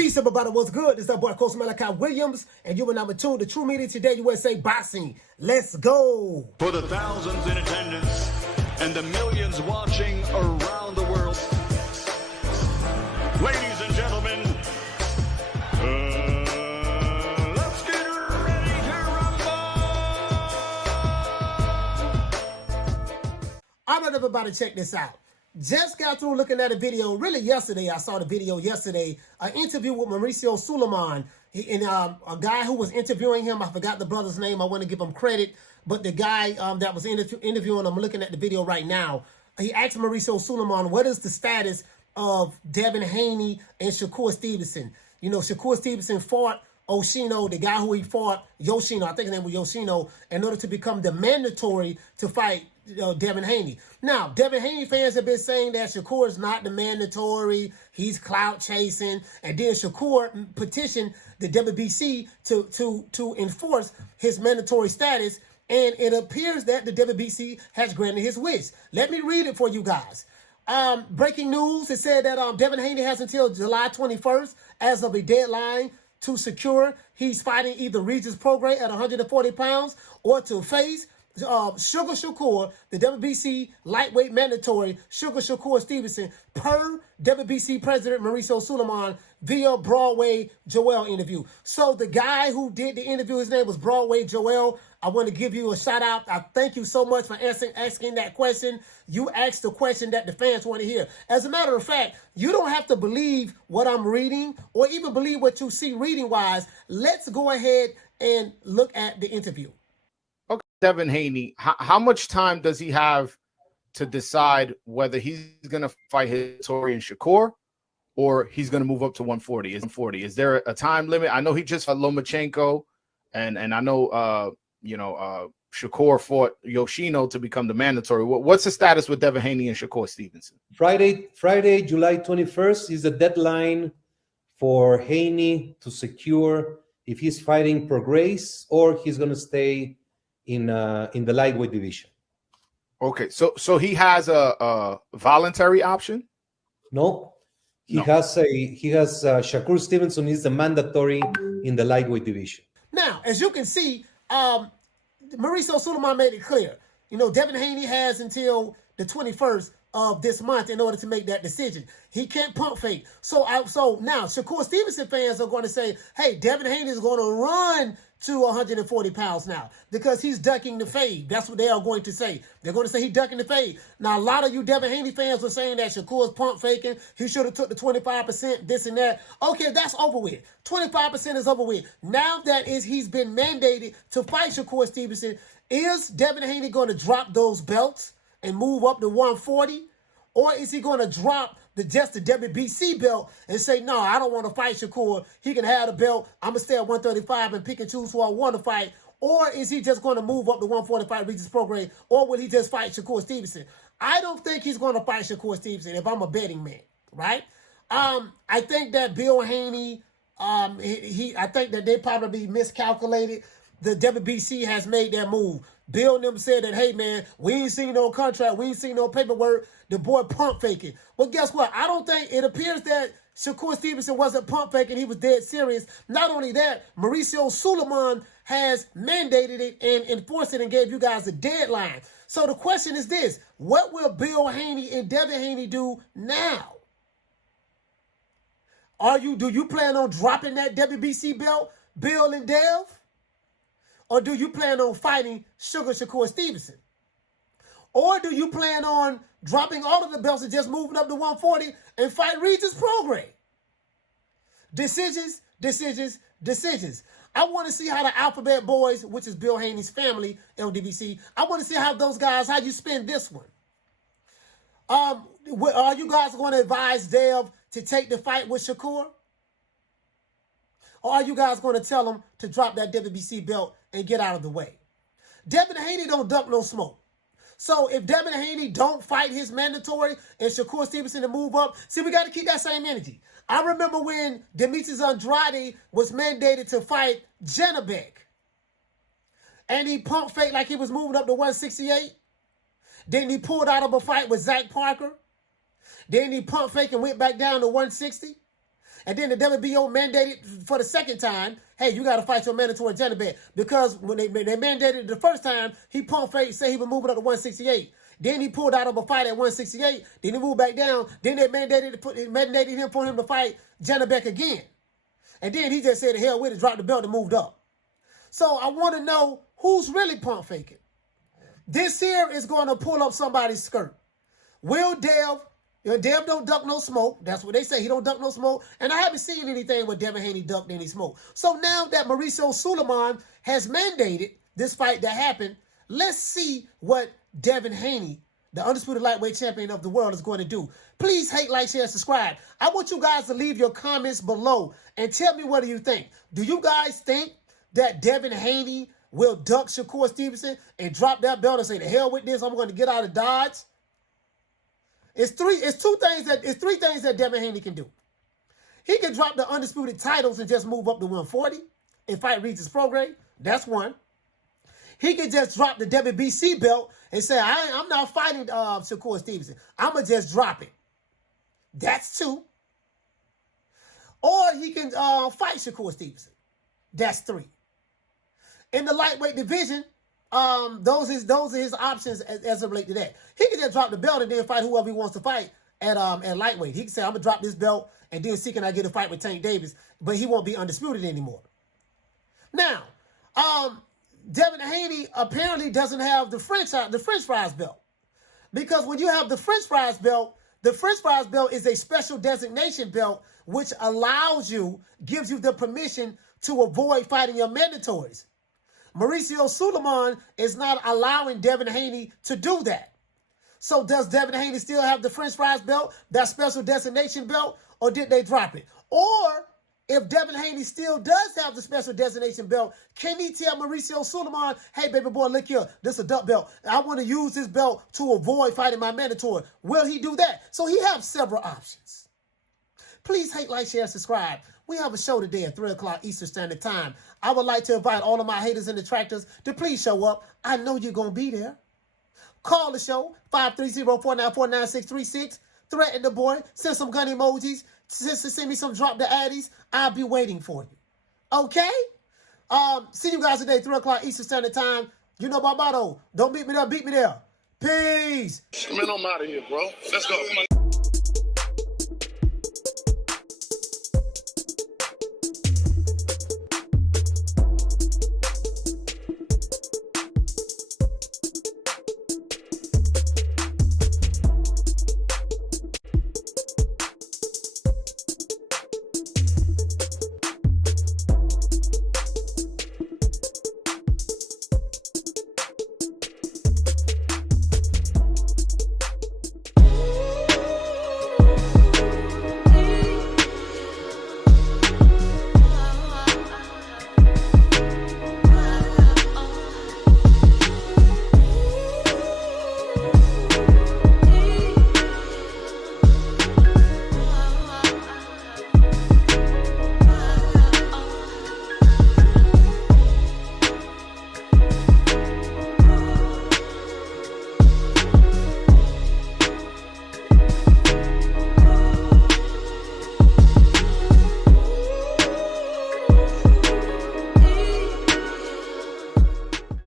Peace, everybody. What's good? This is our boy, Coach Malachi Williams, and you are number 2, the True Media Today USA Boxing. Let's go. For the thousands in attendance and the millions watching around the world, ladies and gentlemen, let's get ready to rumble. All right, everybody, check this out. Just got through looking at a video, really yesterday. I saw the video yesterday, an interview with Mauricio Sulaiman, and a guy who was interviewing him. I forgot the brother's name. I want to give him credit, but the guy that was interviewing, I'm looking at the video right now. He asked Mauricio Sulaiman, what is the status of Devin Haney and Shakur Stevenson? You know, Shakur Stevenson fought Oshino, the guy who he fought, Yoshino, I think his name was Yoshino, in order to become the mandatory to fight Devin Haney. Now, Devin Haney fans have been saying that Shakur is not the mandatory, he's clout chasing, and then Shakur petitioned the WBC to enforce his mandatory status, and it appears that the WBC has granted his wish. Let me read it for you guys. Breaking news, it said that Devin Haney has until July 21st as of a deadline to secure he's fighting either Regis Prograis at 140 pounds or to face Shakur, the WBC lightweight mandatory, Shakur Stevenson, per WBC President Mauricio Sulaiman via Broadway Joel interview. So the guy who did the interview, his name was Broadway Joel. I want to give you a shout out. I thank you so much for asking that question. You asked the question that the fans want to hear. As a matter of fact, you don't have to believe what I'm reading or even believe what you see reading wise. Let's go ahead and look at the interview. Okay, Devin Haney, how much time does he have to decide whether he's going to fight Hitori and Shakur or he's going to move up to 140? Is there a time limit? I know he just fought Lomachenko, and I know Shakur fought Yoshino to become the mandatory. What's the status with Devin Haney and Shakur Stevenson? Friday, July 21st is the deadline for Haney to secure if he's fighting Prograis or he's going to stay in the lightweight division. Okay, so he has a voluntary option? No, he has Shakur Stevenson is the mandatory in the lightweight division. Now, as you can see, Mauricio Sulaiman made it clear. You know, Devin Haney has until the 21st of this month in order to make that decision. He can't pump fake. So now Shakur Stevenson fans are going to say, hey, Devin Haney is going to run to 140 pounds now because he's ducking the fade. That's what they are going to say. They're going to say he's ducking the fade. Now, a lot of you Devin Haney fans were saying that Shakur's pump faking. He should have took the 25%, this and that. Okay, that's over with. 25% is over with. Now that he's been mandated to fight Shakur Stevenson, is Devin Haney going to drop those belts and move up to 140? Or is he going to drop just the WBC belt and say, no, I don't want to fight Shakur. He can have the belt. I'm going to stay at 135 and pick and choose who I want to fight. Or is he just going to move up to 145 Regis Prograis? Or will he just fight Shakur Stevenson? I don't think he's going to fight Shakur Stevenson if I'm a betting man, right? I think that Bill Haney, I think that they probably miscalculated. The WBC has made that move. Bill and them said that, hey, man, we ain't seen no contract. We ain't seen no paperwork. The boy pump faking. Well, guess what? I don't think it appears that Shakur Stevenson wasn't pump faking. He was dead serious. Not only that, Mauricio Sulaiman has mandated it and enforced it and gave you guys a deadline. So the question is this. What will Bill Haney and Devin Haney do now? Do you plan on dropping that WBC belt, Bill and Dev? Or do you plan on fighting Shakur Stevenson? Or do you plan on dropping all of the belts and just moving up to 140 and fight Regis Prograis? Decisions, decisions, decisions. I want to see how the Alphabet Boys, which is Bill Haney's family, LDBC, I want to see how those guys, how you spend this one. Are you guys going to advise Dev to take the fight with Shakur? Or are you guys going to tell him to drop that WBC belt and get out of the way? Devin Haney don't duck no smoke. So if Devin Haney don't fight his mandatory and Shakur Stevenson to move up, see, we got to keep that same energy. I remember when Demetrius Andrade was mandated to fight Janabek. And he pump faked like he was moving up to 168. Then he pulled out of a fight with Zach Parker. Then he pump faked and went back down to 160. And then the WBO mandated for the second time, hey, you got to fight your mandatory gentleman. Because when they mandated it the first time, he pumped fake, said he was moving up to 168. Then he pulled out of a fight at 168. Then he moved back down. Then they mandated him for him to fight Janabek again. And then he just said, the hell with it, dropped the belt and moved up. So I want to know who's really pump faking. This here is going to pull up somebody's skirt. Will Dev, Dev don't duck no smoke. That's what they say. He don't duck no smoke. And I haven't seen anything where Devin Haney ducked any smoke. So now that Mauricio Sulaiman has mandated this fight that happened, let's see what Devin Haney, the undisputed lightweight champion of the world, is going to do. Please hate, like, share, subscribe. I want you guys to leave your comments below and tell me what do you think. Do you guys think that Devin Haney will duck Shakur Stevenson and drop that belt and say, the hell with this, I'm going to get out of Dodge? It's three things that Devin Haney can do. He can drop the undisputed titles and just move up to 140 and fight Regis Prograis. That's one. He can just drop the WBC belt and say, I'm not fighting Shakur Stevenson. I'm going to just drop it. That's two. Or he can fight Shakur Stevenson. That's three. In the lightweight division, those are his options as it relates to that. He can just drop the belt and then fight whoever he wants to fight at lightweight. He can say, I'm going to drop this belt and then see can I get a fight with Tank Davis, but he won't be undisputed anymore. Now, Devin Haney apparently doesn't have the French fries belt. Because when you have the French fries belt is a special designation belt which gives you the permission to avoid fighting your mandatories. Mauricio Sulaiman is not allowing Devin Haney to do that. So does Devin Haney still have the French fries belt, that special designation belt, or did they drop it? Or if Devin Haney still does have the special designation belt, can he tell Mauricio Sulaiman, hey, baby boy, look here, this is a duck belt. I want to use this belt to avoid fighting my mandatory. Will he do that? So he has several options. Please hate, like, share, subscribe. We have a show today at 3 o'clock Eastern Standard Time. I would like to invite all of my haters and detractors to please show up. I know you're going to be there. Call the show, 530-494-9636. Threaten the boy. Send some gun emojis. Send me some drop the addies. I'll be waiting for you. Okay? See you guys today, 3 o'clock Eastern Standard Time. You know my motto. Don't beat me there, beat me there. Peace. Man, I'm out of here, bro. Let's go.